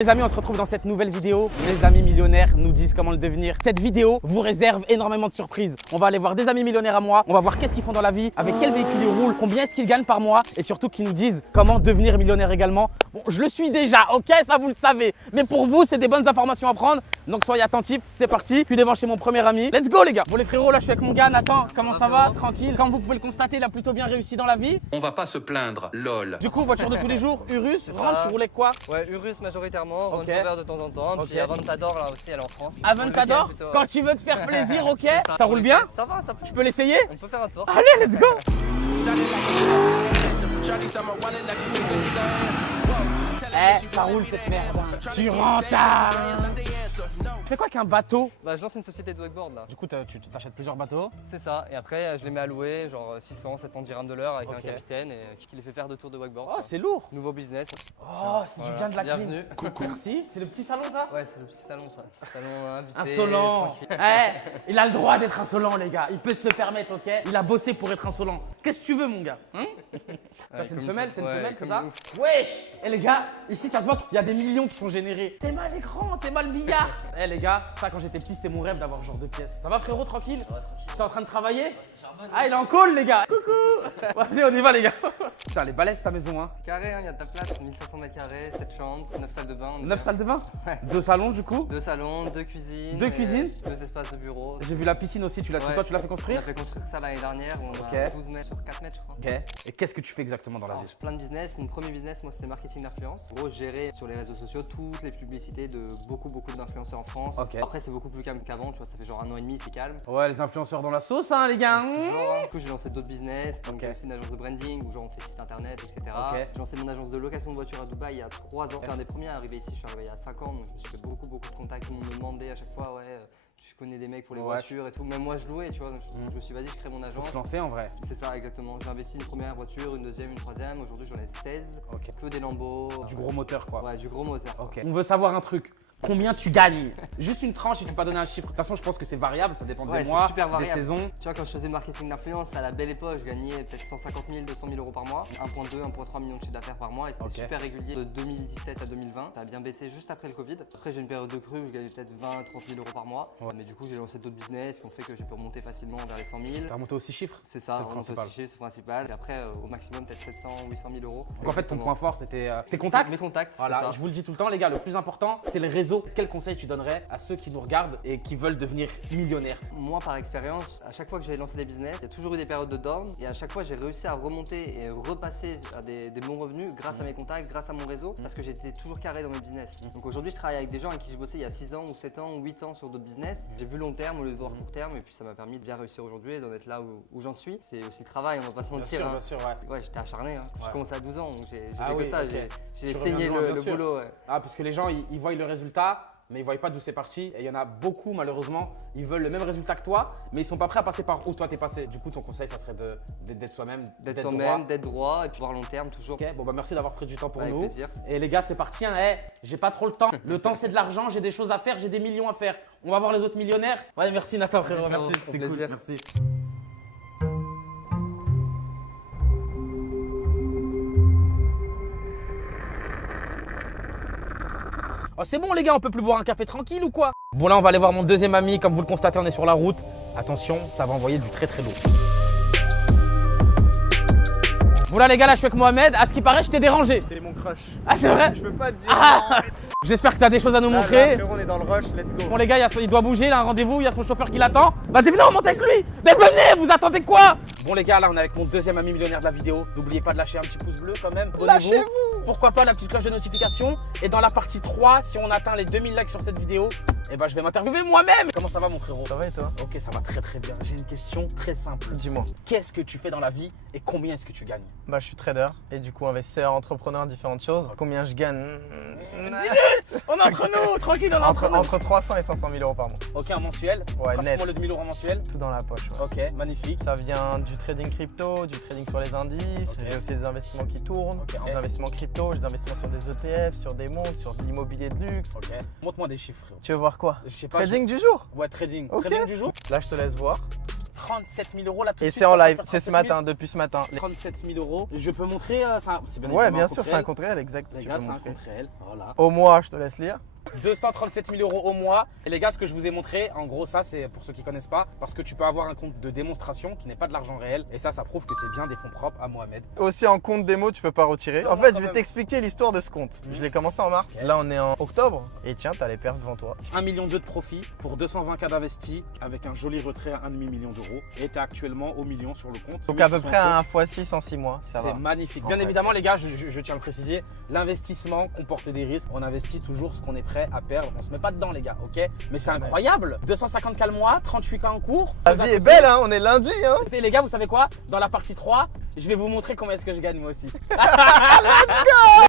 Les amis, on se retrouve dans cette nouvelle vidéo. Les amis millionnaires nous disent comment le devenir. Cette vidéo vous réserve énormément de surprises. On va aller voir des amis millionnaires à moi. On va voir qu'est-ce qu'ils font dans la vie, avec quel véhicule ils roulent, combien est-ce qu'ils gagnent par mois et surtout qu'ils nous disent comment devenir millionnaire également. Bon, je le suis déjà, ok, ça vous le savez. Mais pour vous, c'est des bonnes informations à prendre. Donc soyez attentifs, c'est parti. Je suis devant chez mon premier ami. Let's go les gars. Bon les frérots, là je suis avec mon gars Nathan. Comment ça va? Tranquille. Comme vous pouvez le constater, il a plutôt bien réussi dans la vie. On va pas se plaindre, lol. Du coup, voiture de tous les jours, Urus. Range, tu roulais quoi? Ouais, Urus majoritairement, Range Ok. Rover de temps en temps, Ok. puis Aventador là aussi, elle est en France. Aventador, Plutôt, ouais. quand tu veux te faire plaisir, ok. Ça roule bien? Ça va, ça peut. Je peux l'essayer? On peut faire un tour. Allez, let's go. Eh, ça roule cette merde. Tu rentables. Tu fais quoi avec un bateau? Bah, je lance une société de wakeboard là. Du coup, tu t'achètes plusieurs bateaux. C'est ça, et après je les mets à louer, genre 600, 700 dirhams de l'heure avec Ok. un capitaine et qui les fait faire 2 tours de wakeboard. Oh, quoi. c'est lourd. Nouveau business. Oh, c'est du bien de la clim. Bienvenue. Merci. C'est le petit salon ça? Ouais, c'est le petit salon ça. Salon invité. Insolent. tranquille. Eh, il a le droit d'être insolent, les gars. Il peut se le permettre, ok? Il a bossé pour être insolent. Qu'est-ce que tu veux, mon gars? Hein? Ça, Ouais, c'est une comme femelle, ouf. c'est une Ouais, femelle, c'est comme ça? ouf. Wesh! Eh les gars, ici ça se voit qu'il y a des millions qui sont générés. T'es mal écran, t'es mal billard. Eh les gars, ça quand j'étais petit, c'était mon rêve d'avoir ce genre de pièces. Ça va frérot, tranquille? T'es en train de travailler? Ah, il est en call, les gars. Coucou. Vas-y, on y va, les gars. Putain, elle est balèze ta maison, hein. Carré, il y a de ta place, 1500 mètres carrés, 7 chambres, 9 salles de bain. on est 9 bien. salles de bain? Ouais. 2 salons, du coup. 2 salons, 2 cuisines. 2 et cuisines 2 espaces de bureau. J'ai vu la piscine aussi, Ouais. toi, tu l'as fait On construire? a fait construire ça l'année dernière, on Ok. a 12 mètres sur 4 mètres je crois. Ok. Et qu'est-ce que tu fais exactement dans la Alors, vie? j'ai plein de business. Mon premier business, moi, c'était marketing d'influence. En gros, gérer sur les réseaux sociaux toutes les publicités de beaucoup d'influenceurs en France. Ok. Après, c'est beaucoup plus calme qu'avant, tu vois, ça fait genre 1 an et demi, c'est calme. Ouais, les influenceurs dans la sauce, hein, les gars. Toujours, hein. Du coup, j'ai lancé d'autres business. Donc, Ok. j'ai aussi une agence de branding où genre on fait site internet, etc. Ok. J'ai lancé mon agence de location de voitures à Dubaï il y a 3 ans. J'étais un des premiers à arriver ici, je suis arrivé il y a 5 ans. Donc, j'ai fait beaucoup de contacts. Tout le monde me demandait à chaque fois, ouais, tu connais des mecs pour les Ouais. voitures et tout. Même moi, je louais, tu vois. Donc, je me suis dit, vas-y, je crée mon Faut agence. se lancer en vrai. C'est ça, exactement. J'ai investi une première voiture, une deuxième, une troisième. Aujourd'hui, j'en ai 16. Ok. Que des Lambeaux. Du gros moteur, quoi. Ouais, du gros moteur. Ok. On veut savoir un truc. Combien tu gagnes? Juste une tranche, si tu peux pas donner un chiffre. De toute façon, je pense que c'est variable, ça dépend Ouais, des c'est mois, super des variable. saisons. Tu vois, quand je faisais le marketing d'influence, à la belle époque, je gagnais peut-être 150 000, 200 000 euros par mois. 1,2, 1,3 millions de chiffre d'affaires par mois et c'était Ok. super régulier de 2017 à 2020. Ça a bien baissé juste après le Covid. Après, j'ai une période de crue où je gagnais peut-être 20, 30 000 euros par mois. Ouais. Mais du coup, j'ai lancé d'autres business qui ont fait que j'ai pu remonter facilement vers les 100 000. T'as remonté aussi chiffres? C'est ça, C'est le on monte principal. aussi, c'est le principal. Et après, au maximum, peut-être 700, 800 000 euros. Donc en fait, ton Exactement. point fort, c'était tes contacts. Mes contacts, c'est Voilà, ça. je vous le dis tout le temps, les gars, le plus important, c'est le réseau. Quel conseil tu donnerais à ceux qui nous regardent et qui veulent devenir millionnaires? Moi, par expérience, à chaque fois que j'ai lancé des business, il y a toujours eu des périodes de down et à chaque fois, j'ai réussi à remonter et repasser à des bons revenus grâce à mes contacts, grâce à mon réseau, parce que j'étais toujours carré dans mes business. Donc aujourd'hui, je travaille avec des gens avec qui j'ai bossé il y a 6 ans ou 7 ans ou 8 ans sur d'autres business. J'ai vu long terme au lieu de voir court terme et puis ça m'a permis de bien réussir aujourd'hui et d'en être là où j'en suis. C'est aussi le travail, on va pas se mentir. hein. bien sûr, ouais. Ouais, j'étais acharné. Hein. Ouais. Je commençais à 12 ans, donc j'ai Ah fait oui, que ça. ok. J'ai Tu reviens saigné de loin, bien le sûr. boulot. Ouais. Ah, parce que les gens, ils voient le résultat, mais ils voient pas d'où c'est parti. Et il y en a beaucoup, malheureusement, ils veulent le même résultat que toi, mais ils sont pas prêts à passer par où toi t'es passé. Du coup, ton conseil, ça serait d'être soi-même, D'être droit. soi-même, d'être droit et puis voir long terme toujours. Ok, bon bah merci d'avoir pris du temps pour Avec nous. plaisir. Et les gars, c'est parti. Hein. Eh, j'ai pas trop le temps. Le temps, c'est de l'argent. J'ai des choses à faire. J'ai des millions à faire. On va voir les autres millionnaires. Ouais, merci Nathan, frérot. Merci, Merci, frérot. c'était Au cool. plaisir. Merci. Oh, c'est bon les gars, on peut plus boire un café tranquille ou quoi? Bon là, on va aller voir mon deuxième ami. Comme vous le constatez, on est sur la route. Attention, ça va envoyer du très lourd. Bon là les gars, là je suis avec Mohamed. À ce qui paraît, je t'ai dérangé. T'es mon crush. Ah c'est vrai? Je peux pas te dire. Ah J'espère que tu as des choses à nous Là, montrer. frérot, on est dans le rush, let's go. Bon les gars, il doit bouger, il a un rendez-vous, il y a son chauffeur qui l'attend. Vas-y, venez, on monte avec lui. Mais venez, vous attendez quoi? Bon les gars, là on est avec mon deuxième ami millionnaire de la vidéo. N'oubliez pas de lâcher un petit pouce bleu quand même. Lâchez-vous. Pourquoi pas la petite cloche de notification. Et dans la partie 3, si on atteint les 2000 likes sur cette vidéo, eh ben je vais m'interviewer moi-même. Comment ça va mon frérot? Ça va et toi? Ok, ça va très bien. J'ai une question très simple. Dis-moi. Qu'est-ce que tu fais dans la vie et combien est-ce que tu gagnes? Bah, je suis trader et du coup investisseur, entrepreneur, différentes choses. Combien je gagne? On est entre nous, tranquille, on est entre nous. Entre 300 et 500 000 euros par mois. Ok, un mensuel. Ouais, Pratiquement net. le 2000 € mensuel. Tout dans la poche. Ouais. Ok, magnifique. Ça vient du trading crypto, du trading sur les indices, Ok. j'ai aussi des investissements qui tournent, Ok. des investissements crypto, des investissements sur des ETF, sur des montres, sur de l'immobilier de luxe. Ok. Montre-moi des chiffres, frérot. Tu veux voir quoi? Je sais pas. Trading du jour? Ouais, trading. Ok. Trading du jour. Là, je te laisse voir. 37 000 euros là tout de Et suite, c'est en on va live, faire c'est ce 37 000. matin, depuis ce matin. 37 000 euros. Je peux montrer ça? C'est bien Ouais, évidemment bien compte sûr, c'est réel. un compte réel, exact. Les tu gars, peux c'est un montrer. compte réel. Voilà. Au mois, je te laisse lire. 237 000 euros au mois. Et les gars, ce que je vous ai montré, en gros, ça, c'est pour ceux qui connaissent pas, parce que tu peux avoir un compte de démonstration qui n'est pas de l'argent réel. Et ça prouve que c'est bien des fonds propres à Mohamed. Aussi en compte démo, tu peux pas retirer. Non, En non, fait, quand je vais même. t'expliquer l'histoire de ce compte. Mhm. Je l'ai commencé en mars. Là, on est en octobre. Et tiens, t'as les perfs devant toi. 1,2 million de profit pour 220K d'investis avec un joli retrait à 1,5 million d'euros. Et tu es actuellement au million sur le compte. Donc à peu près un x6 en 6 mois. Ça va. C'est magnifique. En Bien fait. évidemment, les gars, je tiens à le préciser, l'investissement comporte des risques. On investit toujours ce qu'on est prêt à perdre. On se met pas dedans, les gars, ok? Mais c'est incroyable. 250K le mois, 38K en cours. La vie est belle, hein. On est lundi, hein. Et les gars, vous savez quoi? Dans la partie 3, je vais vous montrer comment est-ce que je gagne moi aussi.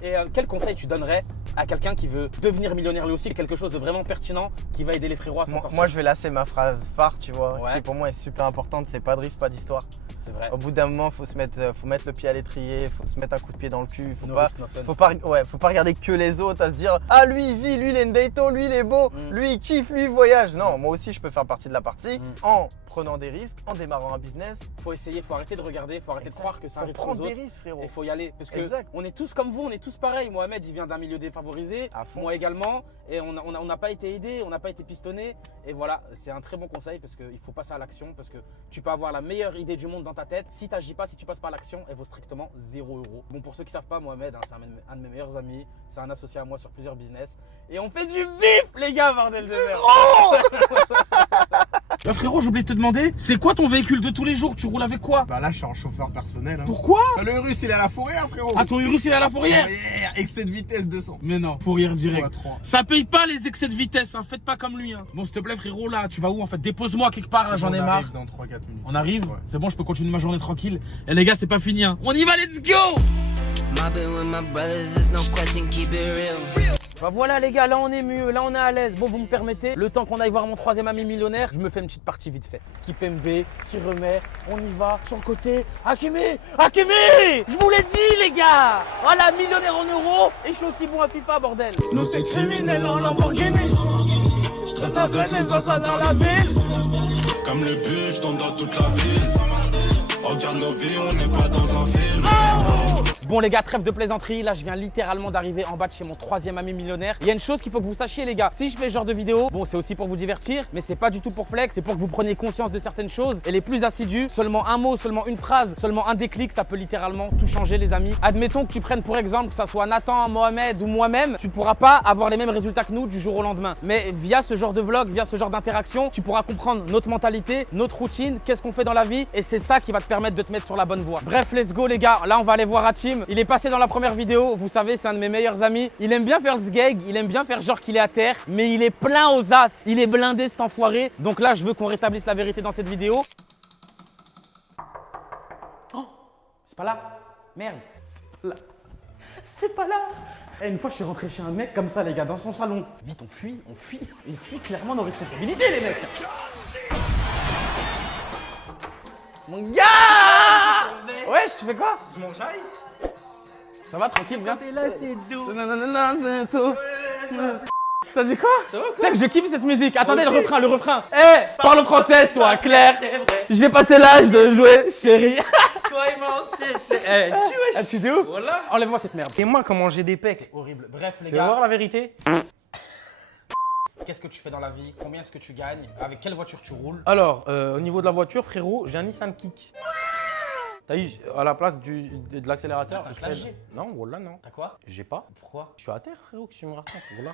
Et quel conseil tu donnerais à quelqu'un qui veut devenir millionnaire lui aussi? Quelque chose de vraiment pertinent qui va aider les frérots à s'en sortir. Moi, je vais lasser ma phrase phare, tu vois, Ouais. qui pour moi est super importante. C'est pas de risque, pas d'histoire. C'est vrai. Au bout d'un moment, faut mettre le pied à l'étrier, faut se mettre un coup de pied dans le cul. No risk, no fun. Faut pas regarder que les autres, à se dire ah lui il vit, lui il est une Dayton, lui il est beau, Mm. lui il kiffe, lui il voyage. Non, moi aussi je peux faire partie de la partie Mm. en prenant des risques, en démarrant un business. Faut essayer, faut arrêter de regarder, faut arrêter de croire que ça Faut arrive aux prendre des autres. risques, frérot. Il faut y aller parce que Exact. on est tous comme vous, on est tous pareils. Mohamed, il vient d'un milieu défavorisé, À fond. moi également, et on n'a pas été aidé, on n'a pas été pistonné. Et voilà, c'est un très bon conseil parce qu'il faut passer à l'action parce que tu peux avoir la meilleure idée du monde dans ta tête. Si tu n'agis pas, si tu passes pas à l'action, elle vaut strictement 0 euros. Bon, pour ceux qui savent pas, Mohamed, hein, c'est un de mes meilleurs amis, c'est un associé à moi sur plusieurs business, et on fait du bif, les gars, bordel de merde. Frérot, j'ai oublié de te demander, c'est quoi ton véhicule de tous les jours? Tu roules avec quoi? Bah là je suis en chauffeur personnel. Hein. Pourquoi? Le russe il est à la fourrière frérot. Ah, ton Urus il est à la fourrière? Fourrière, excès de vitesse 200. Mais non, fourrière direct. x3. Ça paye pas les excès de vitesse, hein. Faites pas comme lui. Hein. Bon, s'il te plaît, frérot, là, tu vas où en fait? Dépose-moi quelque part, là, j'en ai On marre. arrive dans 3-4 minutes. On arrive? Ouais. C'est bon, je peux continuer ma journée tranquille. Et les gars, c'est pas fini. Hein. On y va, let's go! Mobbing with my brothers, there's no question, keep it real. Bah voilà les gars, là on est mieux, là on est à l'aise. Bon, vous me permettez, le temps qu'on aille voir mon troisième ami millionnaire, je me fais une petite partie vite fait. Qui MB, qui remet, on y va, sur le côté. Hakimi! Hakimi! Je vous l'ai dit les gars! Voilà, millionnaire en euros, et je suis aussi bon à FIFA, bordel. Nous c'est criminel en Lamborghini. Je traite avec les assassins dans la ville. Comme le but, je tombe dans toute la ville. Regarde nos vies, on n'est pas dans un film. Bon les gars, trêve de plaisanterie, là je viens littéralement d'arriver en bas de chez mon troisième ami millionnaire. Il y a une chose qu'il faut que vous sachiez les gars, si je fais ce genre de vidéo, bon c'est aussi pour vous divertir, mais c'est pas du tout pour flex, c'est pour que vous preniez conscience de certaines choses. Et les plus assidus, seulement un mot, seulement une phrase, seulement un déclic, ça peut littéralement tout changer les amis. Admettons que tu prennes pour exemple que ça soit Nathan, Mohamed ou moi-même, tu pourras pas avoir les mêmes résultats que nous du jour au lendemain. Mais via ce genre de vlog, via ce genre d'interaction, tu pourras comprendre notre mentalité, notre routine, qu'est-ce qu'on fait dans la vie, et c'est ça qui va te permettre de te mettre sur la bonne voie. Bref, let's go les gars, là on va aller voir Hatim. Il est passé dans la première vidéo, vous savez, c'est un de mes meilleurs amis. Il aime bien faire le sgeg, il aime bien faire genre qu'il est à terre, mais il est plein aux as. Il est blindé cet enfoiré. Donc là, je veux qu'on rétablisse la vérité dans cette vidéo. Oh, c'est pas là. Merde, c'est pas là. C'est pas là. Et une fois, je suis rentré chez un mec comme ça, les gars, dans son salon. Vite, on fuit clairement nos responsabilités, les mecs. Mon gars! Wesh, tu fais quoi? Je m'en jaille. Ça va, tranquille, bien? T'es là, c'est doux. C'est tout. T'as dit quoi? Tu sais que je kiffe cette musique. Attendez, le refrain. Eh, parle français, sois clair. J'ai passé l'âge de jouer, chérie. Toi et moi, c'est. Ah, tu dis où? Voilà. Enlève-moi cette merde. Et moi, comment j'ai des pecs? Horrible. Bref, les Tu veux gars. voir la vérité? Qu'est-ce que tu fais dans la vie? Combien est-ce que tu gagnes? Avec quelle voiture tu roules? Alors, au niveau de la voiture, frérot, j'ai un Nissan Kick. T'as vu, à la place de l'accélérateur, T'as un je clavier. fais. Non, voilà, non. T'as quoi? J'ai pas. Pourquoi? Je suis à terre, frérot, que tu me racontes. Voilà.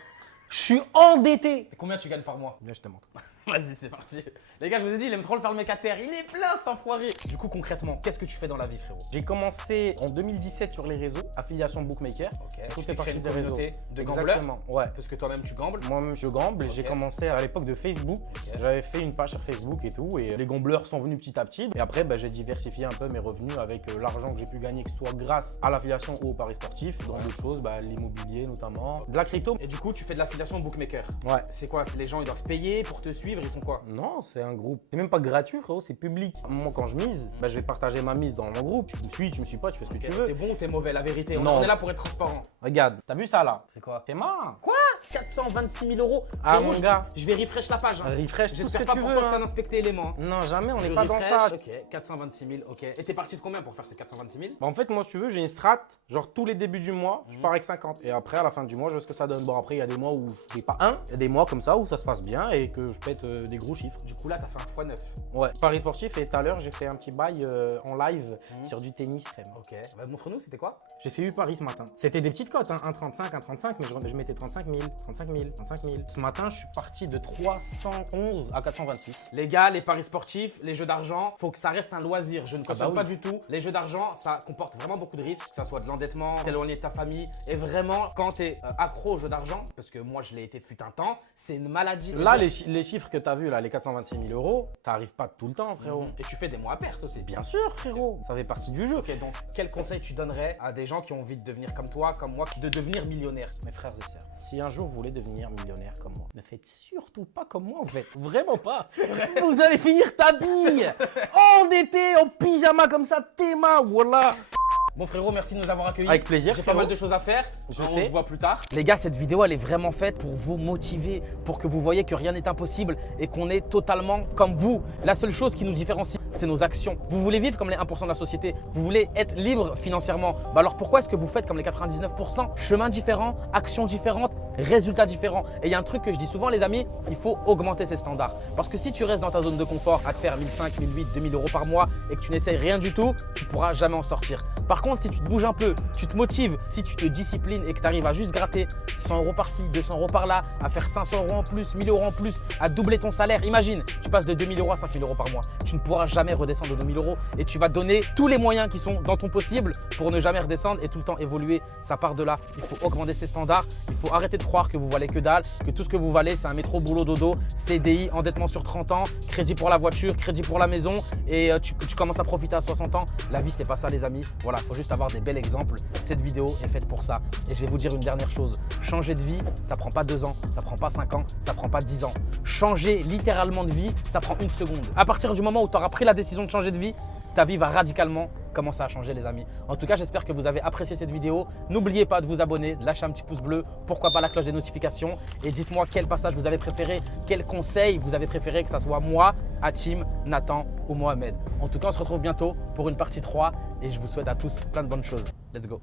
Je suis endetté. Et combien tu gagnes par mois? Viens, je te montre. Vas-y, c'est parti. Les gars, je vous ai dit, il aime trop le faire le mec à terre. Il est plein, cet enfoiré. Du coup, concrètement, qu'est-ce que tu fais dans la vie, frérot? J'ai commencé en 2017 sur les réseaux, affiliation bookmaker. Ok. Tout Tu fait t'es partie créé une des réseaux. communauté de gambleurs? Exactement, ouais. Parce que toi-même, tu gambles. Moi-même, je gamble. J'ai Ok. commencé à l'époque de Facebook. J'avais fait une page sur Facebook et tout. Et les gambleurs sont venus petit à petit. Et après, j'ai diversifié un peu mes revenus avec l'argent que j'ai pu gagner, que ce soit grâce à l'affiliation ou au paris sportif. Dans d'autres choses, l'immobilier notamment. De la crypto. Et du coup, tu fais de l'affiliation bookmaker. Ouais. C'est quoi? C'est les gens, ils doivent payer pour te suivre, ils font quoi? Non, c'est un groupe. C'est même pas gratuit, frérot, c'est public. Moi, quand je mise, je vais partager ma mise dans mon groupe. Tu me suis pas, tu fais ce que tu veux. T'es bon ou t'es mauvais? La vérité, Non. on est là pour être transparent. Regarde, t'as vu ça là? C'est quoi? T'es marre. Quoi? 400 426 000 euros. Ah, Frérot, mon gars. je vais refresh la page. hein. Refresh tout ce J'espère que pas tu pour veux. toi que c'est hein. un inspecté élément. hein. Non, jamais, on Je n'est pas dans ça. refresh. Ok, 426 000, ok. Et t'es parti de combien pour faire ces 426 000? Bah, en fait, moi, si tu veux, j'ai une strat. Genre, tous les débuts du mois, je Mhm. pars avec 50. Et après, à la fin du mois, je vois ce que ça donne. Bon, après, il y a des mois où je fais pas un. Il y a des mois comme ça où ça se passe bien et que je pète des gros chiffres. Du coup, là, t'as fait un x9. Ouais. Paris sportif, et tout à l'heure, j'ai fait un petit bail en live Mhm. sur du tennis, crème. Ok. Bah, montre-nous, c'était quoi? J'ai fait 8 paris ce matin. C'était des petites cotes, hein, 1,35, 1,35, mais je mettais 35 000, 35 000, 35 000. Ce matin, je suis parti de 311 à 426. Les gars, les paris sportifs, les jeux d'argent, faut que ça reste un loisir. Je ne cautionne bah oui. pas du tout. Les jeux d'argent, ça comporte vraiment beaucoup de risques, que ça soit de l'endettement, t'éloigner de ta famille. Et vraiment, quand tu es accro aux jeux d'argent, parce que moi je l'ai été fut un temps, c'est une maladie. Là, les chiffres que tu as vus, là, les 426 000 euros, ça arrive pas tout le temps, frérot. Et tu fais des mois à perte aussi. Bien sûr, frérot. Ça fait partie du jeu. Ok, donc quel conseil tu donnerais à des gens qui ont envie de devenir comme toi, comme moi, de devenir millionnaire? Mes frères et sœurs. Si un jour vous voulez devenir millionnaire comme moi, ne faites surtout pas comme moi en fait. Vraiment pas. Vous allez finir ta bille en été, en pyjama comme ça, théma, voilà. Bon frérot, merci de nous avoir accueillis. Avec plaisir, J'ai pas frérot. mal de choses à faire. Je On sais. se voit plus tard. Les gars, cette vidéo, elle est vraiment faite pour vous motiver, pour que vous voyez que rien n'est impossible et qu'on est totalement comme vous. La seule chose qui nous différencie, c'est nos actions. Vous voulez vivre comme les 1% de la société. Vous voulez être libre financièrement. Bah alors pourquoi est-ce que vous faites comme les 99%? Chemin différent, actions différentes, résultats différents. Et il y a un truc que je dis souvent, les amis, il faut augmenter ses standards. Parce que si tu restes dans ta zone de confort à te faire 1500, 1008, 2000 euros par mois et que tu n'essayes rien du tout, tu ne pourras jamais en sortir. Par contre, si tu te bouges un peu, tu te motives, si tu te disciplines et que tu arrives à juste gratter 100 euros par-ci, 200 euros par-là, à faire 500 euros en plus, 1000 euros en plus, à doubler ton salaire, imagine, tu passes de 2000 euros à 5000 euros par mois. Tu ne pourras jamais redescendre de 2000 euros et tu vas donner tous les moyens qui sont dans ton possible pour ne jamais redescendre et tout le temps évoluer. Ça part de là. Il faut augmenter ses standards. Il faut arrêter de croire que vous valez que dalle, que tout ce que vous valez, c'est un métro, boulot, dodo, CDI, endettement sur 30 ans, crédit pour la voiture, crédit pour la maison et tu commences à profiter à 60 ans. La vie, c'est pas ça, les amis. Voilà, il faut juste avoir des bels exemples. Cette vidéo est faite pour ça. Et je vais vous dire une dernière chose. Changer de vie, ça prend pas 2 ans, ça prend pas 5 ans, ça prend pas 10 ans. Changer littéralement de vie, ça prend 1 seconde. À partir du moment où tu auras pris la décision de changer de vie, ta vie va radicalement commencer à changer, les amis. En tout cas, j'espère que vous avez apprécié cette vidéo. N'oubliez pas de vous abonner, de lâcher un petit pouce bleu, pourquoi pas la cloche des notifications. Et dites-moi quel passage vous avez préféré, quel conseil vous avez préféré, que ce soit moi, Hatim, Nathan ou Mohamed. En tout cas, on se retrouve bientôt pour une partie 3 et je vous souhaite à tous plein de bonnes choses. Let's go.